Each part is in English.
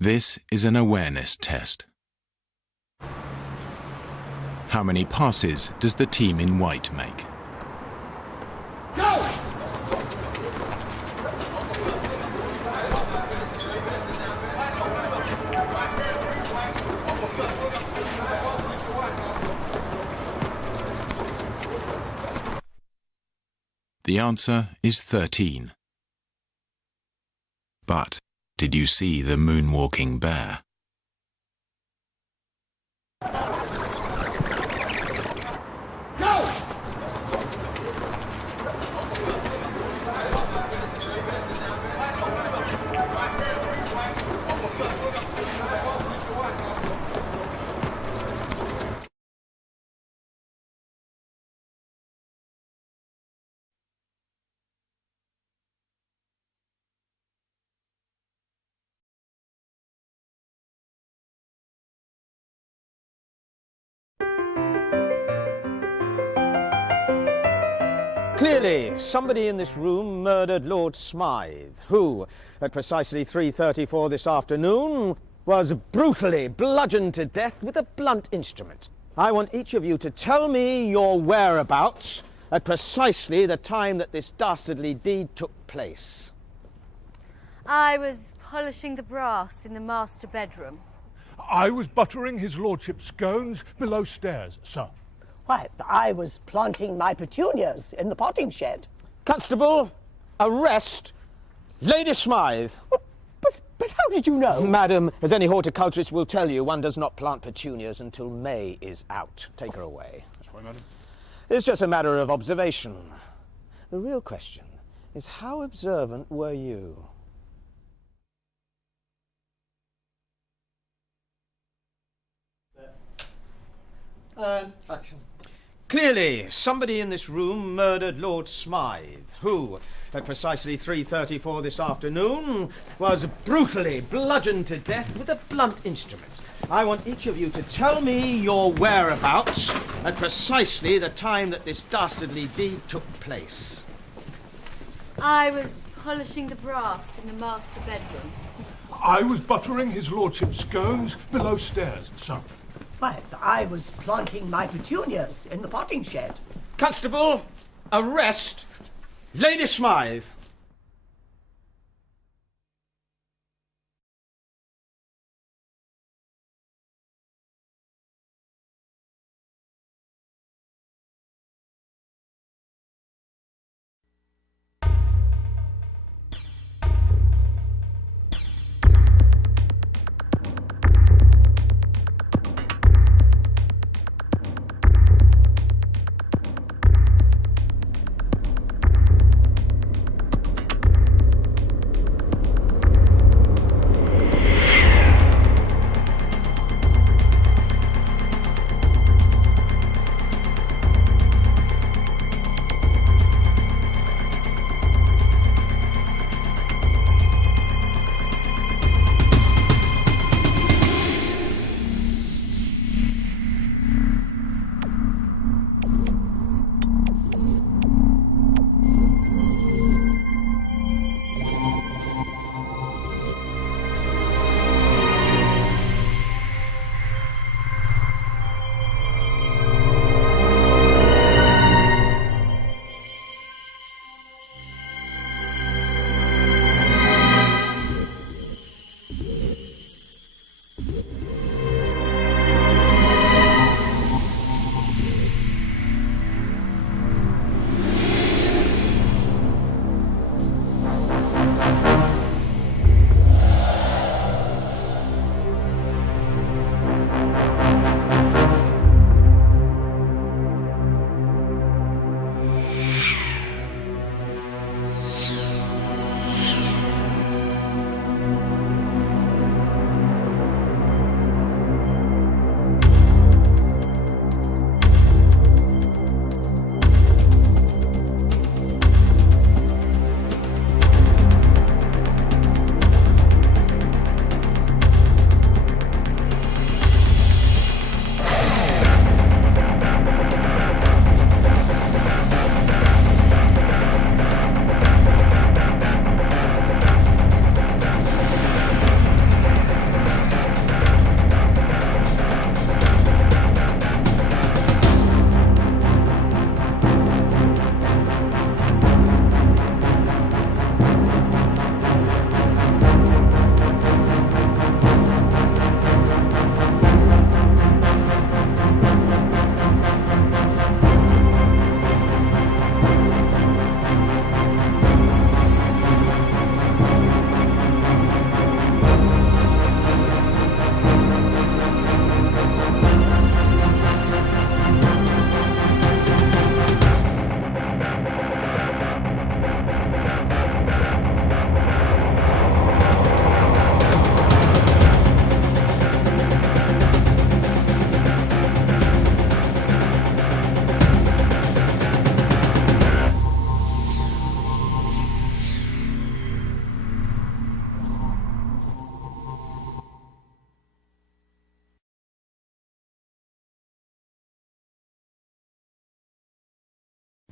This is an awareness test. How many passes does the team in white make? Go! The answer is 13. But did you see the moonwalking bear? Go! Clearly, somebody in this room murdered Lord Smythe, who, at precisely 3:34 this afternoon, was brutally bludgeoned to death with a blunt instrument. I want each of you to tell me your whereabouts at precisely the time that this dastardly deed took place. I was polishing the brass in the master bedroom. I was buttering his lordship's scones below stairs, sir. Why, I was planting my petunias in the potting shed. Constable, arrest Lady Smythe. But how did you know? Madam, as any horticulturist will tell you, one does not plant petunias until May is out. Take her away. That's right, madam. It's just a matter of observation. The real question is, how observant were you? And action. Clearly, somebody in this room murdered Lord Smythe, who, at precisely 3:34 this afternoon, was brutally bludgeoned to death with a blunt instrument. I want each of you to tell me your whereabouts at precisely the time that this dastardly deed took place. I was polishing the brass in the master bedroom. I was buttering his lordship's scones below stairs, sir. Why, I was planting my petunias in the potting shed. Constable, arrest Lady Smythe.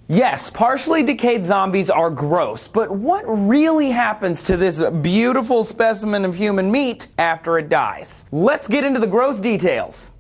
Yes, partially decayed zombies are gross, but what really happens to this beautiful specimen of human meat after it dies? Let's get into the gross details.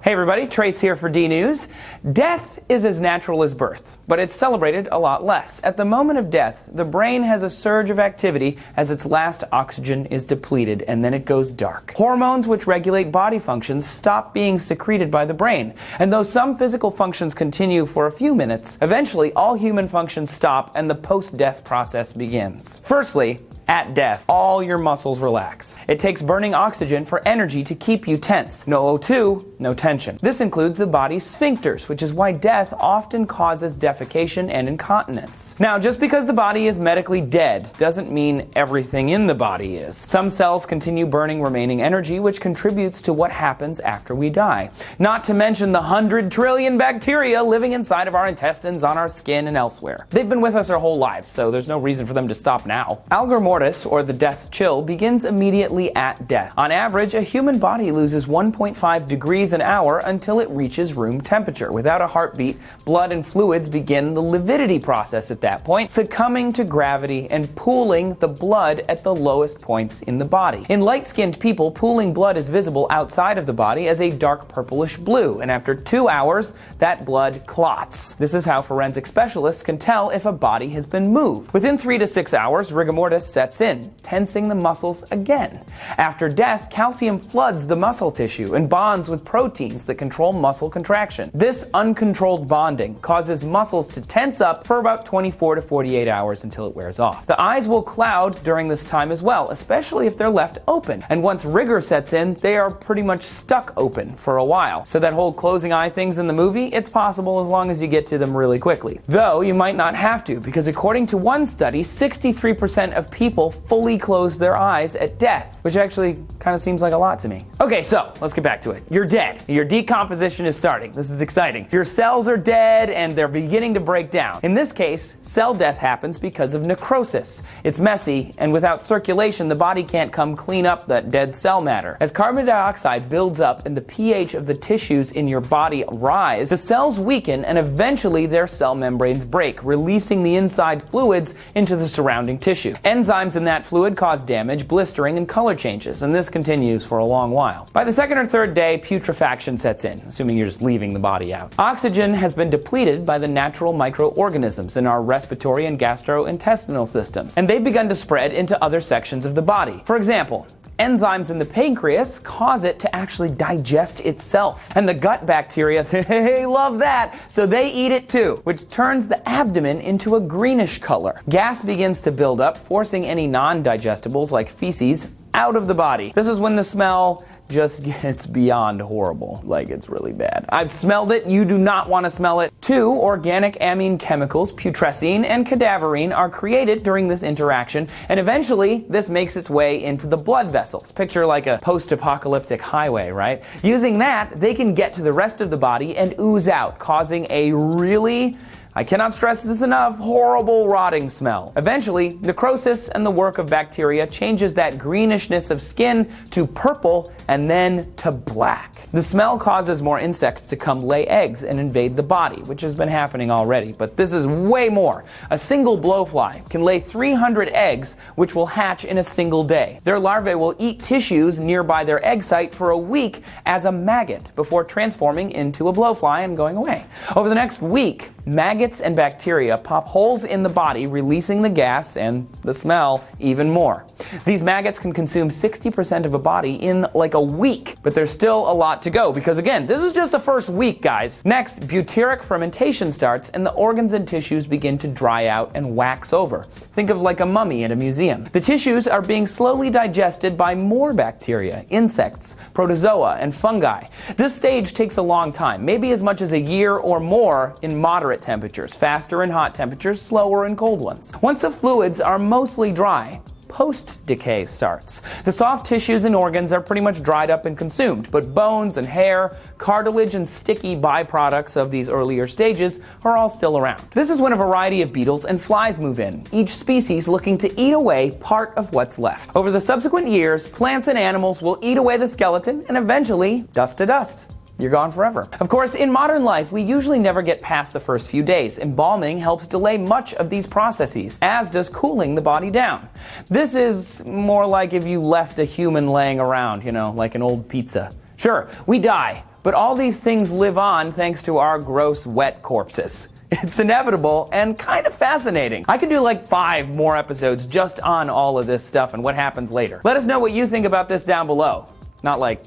Hey everybody, Trace here for DNews. Death is as natural as birth, but it's celebrated a lot less. At the moment of death, the brain has a surge of activity as its last oxygen is depleted, and then it goes dark. Hormones which regulate body functions stop being secreted by the brain, and though some physical functions continue for a few minutes, eventually all human functions stop and the post-death process begins. Firstly, at death, all your muscles relax. It takes burning oxygen for energy to keep you tense. No O2, no tension. This includes the body's sphincters, which is why death often causes defecation and incontinence. Now, just because the body is medically dead doesn't mean everything in the body is. Some cells continue burning remaining energy, which contributes to what happens after we die. Not to mention the 100 trillion bacteria living inside of our intestines, on our skin, and elsewhere. They've been with us our whole lives, so there's no reason for them to stop now. Algor mortis, or the death chill, begins immediately at death. On average, a human body loses 1.5 degrees an hour until it reaches room temperature. Without a heartbeat, blood and fluids begin the lividity process at that point, succumbing to gravity and pooling the blood at the lowest points in the body. In light-skinned people, pooling blood is visible outside of the body as a dark purplish blue, and after 2 hours, that blood clots. This is how forensic specialists can tell if a body has been moved. Within 3 to 6 hours, rigor mortis sets in, tensing the muscles again. After death, calcium floods the muscle tissue and bonds with proteins that control muscle contraction. This uncontrolled bonding causes muscles to tense up for about 24 to 48 hours until it wears off. The eyes will cloud during this time as well, especially if they're left open. And once rigor sets in, they are pretty much stuck open for a while. So that whole closing eye things in the movie, it's possible as long as you get to them really quickly. Though you might not have to, because according to one study, 63% of people fully close their eyes at death, which actually kind of seems like a lot to me. Okay, so let's get back to it. You're dead. Your decomposition is starting. This is exciting. Your cells are dead and they're beginning to break down. In this case, cell death happens because of necrosis. It's messy, and without circulation, the body can't come clean up that dead cell matter. As carbon dioxide builds up and the pH of the tissues in your body rise, the cells weaken and eventually their cell membranes break, releasing the inside fluids into the surrounding tissue. Enzymes in that fluid cause damage, blistering, and color changes, and this continues for a long while. By the second or third day, putrefaction sets in, assuming you're just leaving the body out. Oxygen has been depleted by the natural microorganisms in our respiratory and gastrointestinal systems, and they've begun to spread into other sections of the body. For example, enzymes in the pancreas cause it to actually digest itself. And the gut bacteria, they love that, so they eat it too, which turns the abdomen into a greenish color. Gas begins to build up, forcing any non-digestibles like feces out of the body. This is when the smell just gets beyond horrible. Like, it's really bad. I've smelled it. You do not want to smell it. 2 organic amine chemicals, putrescine and cadaverine, are created during this interaction, and eventually this makes its way into the blood vessels. Picture like a post-apocalyptic highway, right? Using that, they can get to the rest of the body and ooze out, causing a really, I cannot stress this enough, horrible rotting smell. Eventually, necrosis and the work of bacteria changes that greenishness of skin to purple and then to black. The smell causes more insects to come lay eggs and invade the body, which has been happening already, but this is way more. A single blowfly can lay 300 eggs, which will hatch in a single day. Their larvae will eat tissues nearby their egg site for a week as a maggot before transforming into a blowfly and going away. Over the next week, maggots and bacteria pop holes in the body, releasing the gas and the smell even more. These maggots can consume 60% of a body in like a week, but there's still a lot to go because, again, this is just the first week, guys. Next, butyric fermentation starts and the organs and tissues begin to dry out and wax over. Think of like a mummy in a museum. The tissues are being slowly digested by more bacteria, insects, protozoa, and fungi. This stage takes a long time, maybe as much as a year or more in moderate temperatures, faster in hot temperatures, slower in cold ones. Once the fluids are mostly dry, post-decay starts. The soft tissues and organs are pretty much dried up and consumed, but bones and hair, cartilage, and sticky byproducts of these earlier stages are all still around. This is when a variety of beetles and flies move in, each species looking to eat away part of what's left. Over the subsequent years, plants and animals will eat away the skeleton and eventually dust to dust. you're gone forever. Of course, in modern life, we usually never get past the first few days. Embalming helps delay much of these processes, as does cooling the body down. This is more like if you left a human laying around, like an old pizza. Sure, we die, but all these things live on thanks to our gross, wet corpses. It's inevitable and kind of fascinating. I could do like 5 more episodes just on all of this stuff and what happens later. Let us know what you think about this down below. Not like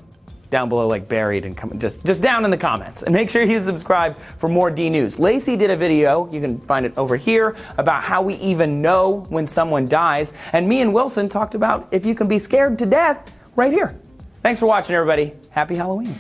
down below, like buried and just down in the comments. And make sure you subscribe for more D News. Lacey did a video, you can find it over here, about how we even know when someone dies. And me and Wilson talked about if you can be scared to death right here. Thanks for watching, everybody. Happy Halloween.